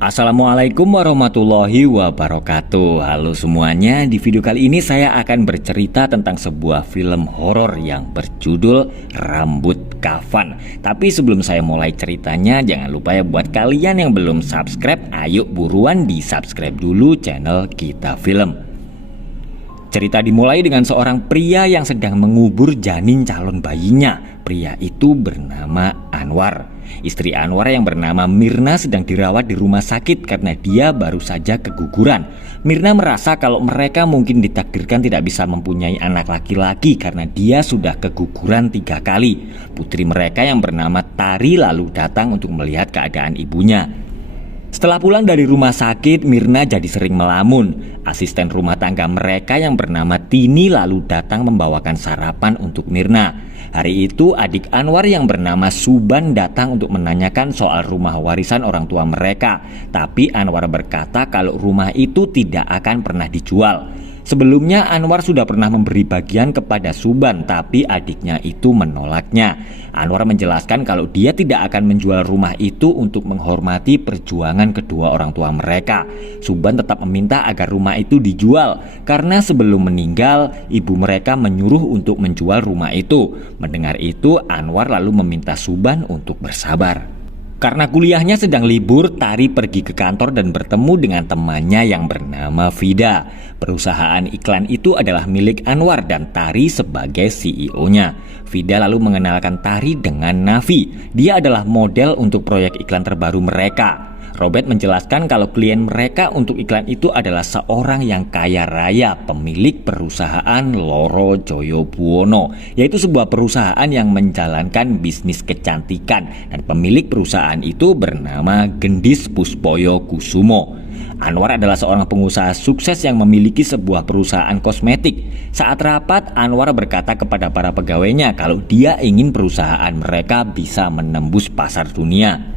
Assalamualaikum warahmatullahi wabarakatuh. Halo semuanya, di video kali ini saya akan bercerita tentang sebuah film horor yang berjudul Rambut Kafan. Tapi sebelum saya mulai ceritanya, jangan lupa ya buat kalian yang belum subscribe, ayo buruan di subscribe dulu channel Kita Film. Cerita dimulai dengan seorang pria yang sedang mengubur janin calon bayinya. Pria itu bernama Anwar. Istri Anwar yang bernama Mirna sedang dirawat di rumah sakit karena dia baru saja keguguran. Mirna merasa kalau mereka mungkin ditakdirkan tidak bisa mempunyai anak laki-laki karena dia sudah keguguran 3 kali. Putri mereka yang bernama Tari lalu datang untuk melihat keadaan ibunya. Setelah pulang dari rumah sakit, Mirna jadi sering melamun. Asisten rumah tangga mereka yang bernama Tini lalu datang membawakan sarapan untuk Mirna. Hari itu adik Anwar yang bernama Suban datang untuk menanyakan soal rumah warisan orang tua mereka. Tapi Anwar berkata kalau rumah itu tidak akan pernah dijual. Sebelumnya Anwar sudah pernah memberi bagian kepada Suban, tapi adiknya itu menolaknya. Anwar menjelaskan kalau dia tidak akan menjual rumah itu untuk menghormati perjuangan kedua orang tua mereka. Suban tetap meminta agar rumah itu dijual karena sebelum meninggal ibu mereka menyuruh untuk menjual rumah itu. Mendengar itu Anwar lalu meminta Suban untuk bersabar. Karena kuliahnya sedang libur, Tari pergi ke kantor dan bertemu dengan temannya yang bernama Vida. Perusahaan iklan itu adalah milik Anwar dan Tari sebagai CEO-nya. Vida lalu mengenalkan Tari dengan Navi. Dia adalah model untuk proyek iklan terbaru mereka. Robert menjelaskan kalau klien mereka untuk iklan itu adalah seorang yang kaya raya, pemilik perusahaan Loro Joyo Buwono, yaitu sebuah perusahaan yang menjalankan bisnis kecantikan, dan pemilik perusahaan itu bernama Gendis Puspoyo Kusumo. Anwar adalah seorang pengusaha sukses yang memiliki sebuah perusahaan kosmetik. Saat rapat, Anwar berkata kepada para pegawainya kalau dia ingin perusahaan mereka bisa menembus pasar dunia.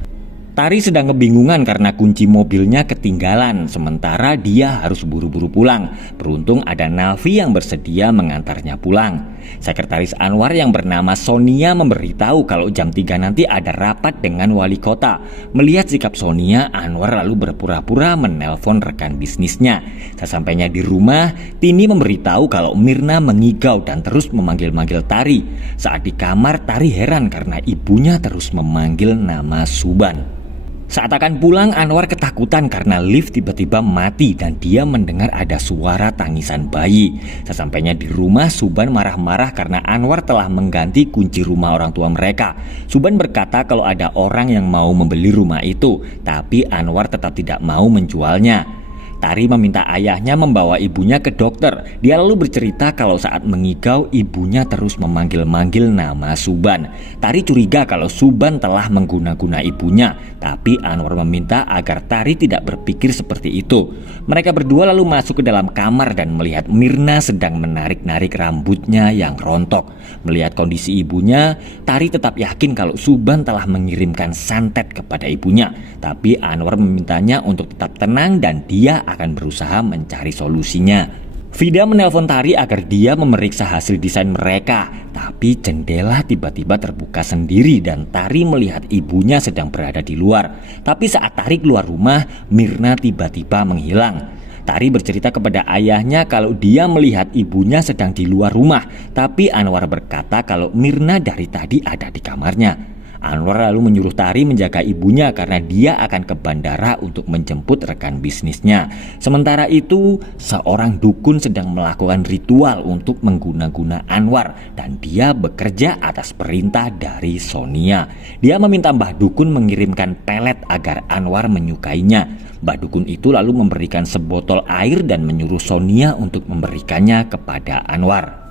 Tari sedang kebingungan karena kunci mobilnya ketinggalan, sementara dia harus buru-buru pulang. Beruntung ada Navi yang bersedia mengantarnya pulang. Sekretaris Anwar yang bernama Sonia memberitahu kalau jam 3 nanti ada rapat dengan wali kota. Melihat sikap Sonia, Anwar lalu berpura-pura menelpon rekan bisnisnya. Sesampainya di rumah, Tini memberitahu kalau Mirna mengigau dan terus memanggil-manggil Tari. Saat di kamar, Tari heran karena ibunya terus memanggil nama Suban. Saat akan pulang, Anwar ketakutan karena lift tiba-tiba mati dan dia mendengar ada suara tangisan bayi. Sesampainya di rumah, Suban marah-marah karena Anwar telah mengganti kunci rumah orang tua mereka. Suban berkata kalau ada orang yang mau membeli rumah itu, tapi Anwar tetap tidak mau menjualnya. Tari meminta ayahnya membawa ibunya ke dokter. Dia lalu bercerita kalau saat mengigau ibunya terus memanggil-manggil nama Suban. Tari curiga kalau Suban telah mengguna-guna ibunya, tapi Anwar meminta agar Tari tidak berpikir seperti itu. Mereka berdua lalu masuk ke dalam kamar dan melihat Mirna sedang menarik-narik rambutnya yang rontok. Melihat kondisi ibunya, Tari tetap yakin kalau Suban telah mengirimkan santet kepada ibunya. Tapi Anwar memintanya untuk tetap tenang dan dia akan berusaha mencari solusinya. Vida menelpon Tari agar dia memeriksa hasil desain mereka, tapi jendela tiba-tiba terbuka sendiri dan Tari melihat ibunya sedang berada di luar. Tapi saat Tari keluar rumah, Mirna tiba-tiba menghilang. Tari bercerita kepada ayahnya kalau dia melihat ibunya sedang di luar rumah, tapi Anwar berkata kalau Mirna dari tadi ada di kamarnya. Anwar lalu menyuruh Tari menjaga ibunya karena dia akan ke bandara untuk menjemput rekan bisnisnya. Sementara itu, seorang dukun sedang melakukan ritual untuk mengguna-guna Anwar dan dia bekerja atas perintah dari Sonia. Dia meminta Mbah Dukun mengirimkan pelet agar Anwar menyukainya. Mbah Dukun itu lalu memberikan sebotol air dan menyuruh Sonia untuk memberikannya kepada Anwar.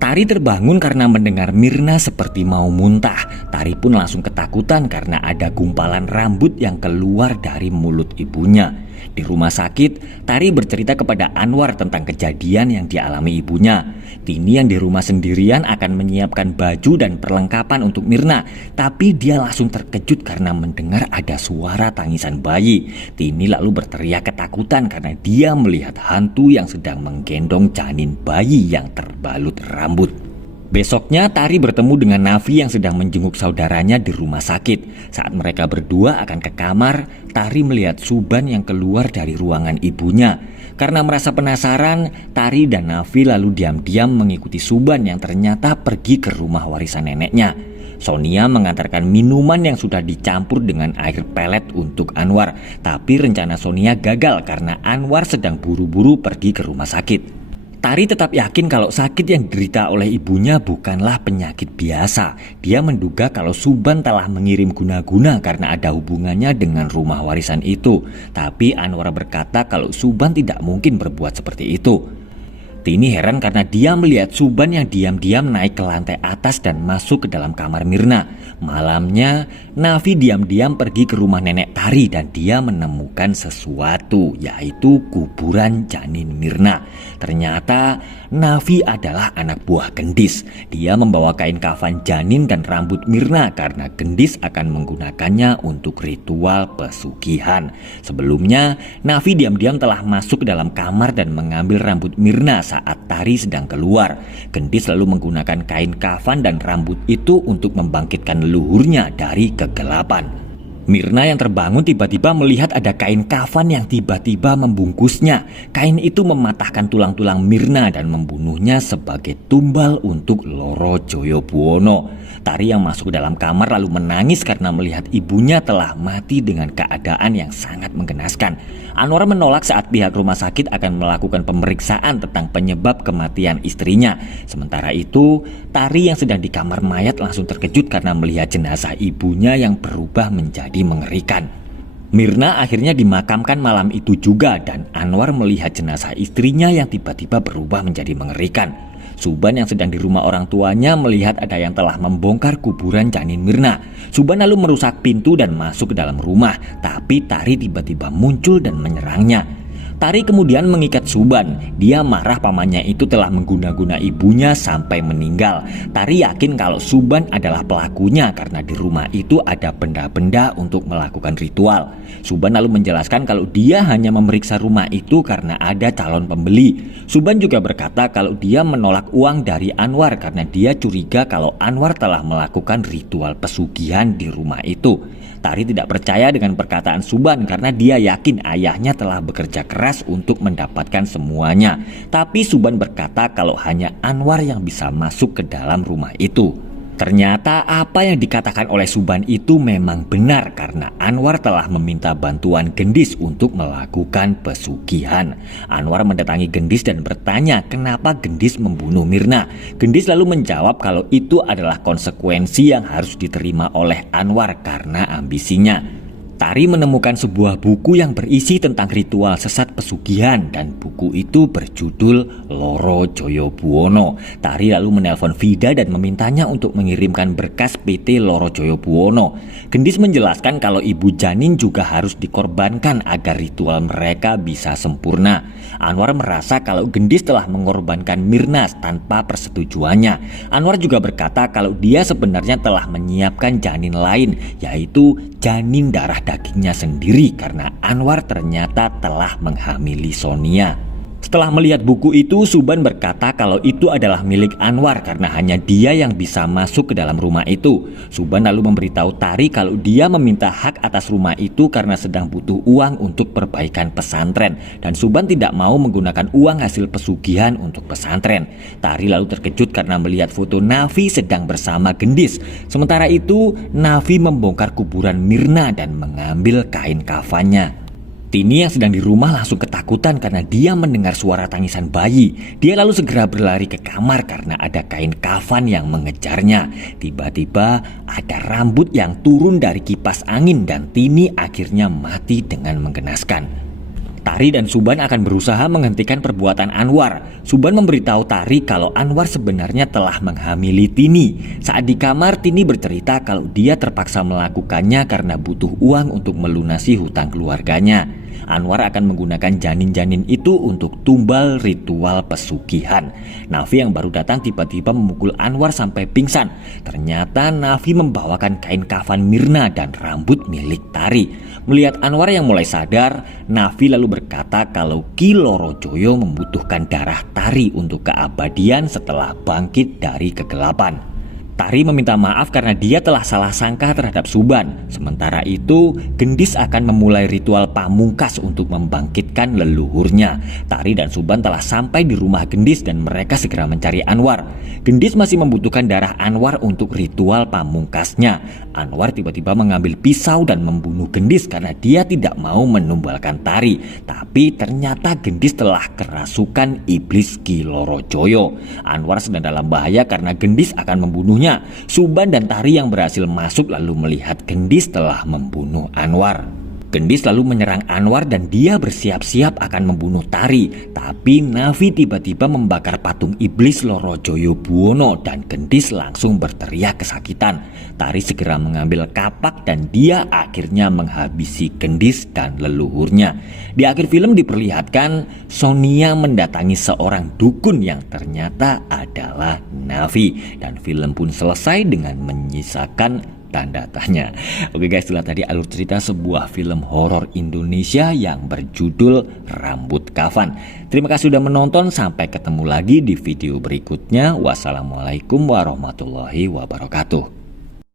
Tari terbangun karena mendengar Mirna seperti mau muntah. Tari pun langsung ketakutan karena ada gumpalan rambut yang keluar dari mulut ibunya. Di rumah sakit, Tari bercerita kepada Anwar tentang kejadian yang dialami ibunya. Tini yang di rumah sendirian akan menyiapkan baju dan perlengkapan untuk Mirna, tapi dia langsung terkejut karena mendengar ada suara tangisan bayi. Tini lalu berteriak ketakutan karena dia melihat hantu yang sedang menggendong janin bayi yang terbalut rambut. Besoknya Tari bertemu dengan Navi yang sedang menjenguk saudaranya di rumah sakit. Saat mereka berdua akan ke kamar, Tari melihat Suban yang keluar dari ruangan ibunya. Karena merasa penasaran, Tari dan Navi lalu diam-diam mengikuti Suban yang ternyata pergi ke rumah warisan neneknya. Sonia mengantarkan minuman yang sudah dicampur dengan air pelet untuk Anwar. Tapi rencana Sonia gagal karena Anwar sedang buru-buru pergi ke rumah sakit. Tari tetap yakin kalau sakit yang diderita oleh ibunya bukanlah penyakit biasa. Dia menduga kalau Suban telah mengirim guna-guna karena ada hubungannya dengan rumah warisan itu. Tapi Anwar berkata kalau Suban tidak mungkin berbuat seperti itu. Tini heran karena dia melihat Suban yang diam-diam naik ke lantai atas dan masuk ke dalam kamar Mirna. Malamnya, Navi diam-diam pergi ke rumah nenek Tari dan dia menemukan sesuatu, yaitu kuburan janin Mirna. Ternyata Navi adalah anak buah Gendis. Dia membawa kain kafan janin dan rambut Mirna karena Gendis akan menggunakannya untuk ritual pesugihan. Sebelumnya, Navi diam-diam telah masuk ke dalam kamar dan mengambil rambut Mirna saat Tari sedang keluar. Gendis lalu menggunakan kain kafan dan rambut itu untuk membangkitkan leluhurnya dari kegelapan. Mirna yang terbangun tiba-tiba melihat ada kain kafan yang tiba-tiba membungkusnya. Kain itu mematahkan tulang-tulang Mirna dan membunuhnya sebagai tumbal untuk Loro Joyobuwono. Tari yang masuk ke dalam kamar lalu menangis karena melihat ibunya telah mati dengan keadaan yang sangat menggenaskan. Anwar menolak saat pihak rumah sakit akan melakukan pemeriksaan tentang penyebab kematian istrinya. Sementara itu, Tari yang sedang di kamar mayat langsung terkejut karena melihat jenazah ibunya yang berubah menjadi mengerikan. Mirna akhirnya dimakamkan malam itu juga dan Anwar melihat jenazah istrinya yang tiba-tiba berubah menjadi mengerikan. Suban yang sedang di rumah orang tuanya melihat ada yang telah membongkar kuburan janin Mirna. Suban lalu merusak pintu dan masuk ke dalam rumah, tapi Tari tiba-tiba muncul dan menyerangnya. Tari kemudian mengikat Suban. Dia marah pamannya itu telah mengguna-guna ibunya sampai meninggal. Tari yakin kalau Suban adalah pelakunya karena di rumah itu ada benda-benda untuk melakukan ritual. Suban lalu menjelaskan kalau dia hanya memeriksa rumah itu karena ada calon pembeli. Suban juga berkata kalau dia menolak uang dari Anwar karena dia curiga kalau Anwar telah melakukan ritual pesugihan di rumah itu. Tari tidak percaya dengan perkataan Suban karena dia yakin ayahnya telah bekerja keras untuk mendapatkan semuanya. Tapi Suban berkata kalau hanya Anwar yang bisa masuk ke dalam rumah itu. Ternyata apa yang dikatakan oleh Suban itu memang benar karena Anwar telah meminta bantuan Gendis untuk melakukan pesugihan. Anwar mendatangi Gendis dan bertanya kenapa Gendis membunuh Mirna. Gendis lalu menjawab kalau itu adalah konsekuensi yang harus diterima oleh Anwar karena ambisinya. Tari menemukan sebuah buku yang berisi tentang ritual sesat pesugihan dan buku itu berjudul Loro Joyobuwono. Tari lalu menelpon Vida dan memintanya untuk mengirimkan berkas PT Loro Joyobuwono. Gendis menjelaskan kalau ibu janin juga harus dikorbankan agar ritual mereka bisa sempurna. Anwar merasa kalau Gendis telah mengorbankan Mirna tanpa persetujuannya. Anwar juga berkata kalau dia sebenarnya telah menyiapkan janin lain, yaitu janin darah dagingnya sendiri karena Anwar ternyata telah menghamili Sonia. Setelah melihat buku itu, Suban berkata kalau itu adalah milik Anwar karena hanya dia yang bisa masuk ke dalam rumah itu. Suban lalu memberitahu Tari kalau dia meminta hak atas rumah itu karena sedang butuh uang untuk perbaikan pesantren dan Suban tidak mau menggunakan uang hasil pesugihan untuk pesantren. Tari lalu terkejut karena melihat foto Navi sedang bersama Gendis. Sementara itu, Navi membongkar kuburan Mirna dan mengambil kain kafannya. Tini yang sedang di rumah langsung ketakutan karena dia mendengar suara tangisan bayi. Dia lalu segera berlari ke kamar karena ada kain kafan yang mengejarnya. Tiba-tiba ada rambut yang turun dari kipas angin dan Tini akhirnya mati dengan menggenaskan. Tari dan Suban akan berusaha menghentikan perbuatan Anwar. Suban memberitahu Tari kalau Anwar sebenarnya telah menghamili Tini. Saat di kamar, Tini bercerita kalau dia terpaksa melakukannya karena butuh uang untuk melunasi hutang keluarganya. Anwar akan menggunakan janin-janin itu untuk tumbal ritual pesugihan. Navi yang baru datang tiba-tiba memukul Anwar sampai pingsan. Ternyata Navi membawakan kain kafan Mirna dan rambut milik Tari. Melihat Anwar yang mulai sadar, Navi lalu berkata kalau Ki Lorojoyo membutuhkan darah Tari untuk keabadian setelah bangkit dari kegelapan. Tari meminta maaf karena dia telah salah sangka terhadap Suban. Sementara itu, Gendis akan memulai ritual pamungkas untuk membangkitkan leluhurnya. Tari dan Suban telah sampai di rumah Gendis dan mereka segera mencari Anwar. Gendis masih membutuhkan darah Anwar untuk ritual pamungkasnya. Anwar tiba-tiba mengambil pisau dan membunuh Gendis karena dia tidak mau menumbalkan Tari. Tapi ternyata Gendis telah kerasukan iblis Ki Lorojoyo. Anwar sedang dalam bahaya karena Gendis akan membunuhnya. Suban dan Tari yang berhasil masuk lalu melihat Gendis telah membunuh Anwar. Gendis lalu menyerang Anwar dan dia bersiap-siap akan membunuh Tari. Tapi Navi tiba-tiba membakar patung iblis Lorojoyo Buwono dan Gendis langsung berteriak kesakitan. Tari segera mengambil kapak dan dia akhirnya menghabisi Gendis dan leluhurnya. Di akhir film diperlihatkan Sonia mendatangi seorang dukun yang ternyata adalah Navi. Dan film pun selesai dengan menyisakan tanda tanya. Oke guys, itulah tadi alur cerita sebuah film horor Indonesia yang berjudul Rambut Kafan. Terima kasih sudah menonton, sampai ketemu lagi di video berikutnya. Wassalamualaikum warahmatullahi wabarakatuh.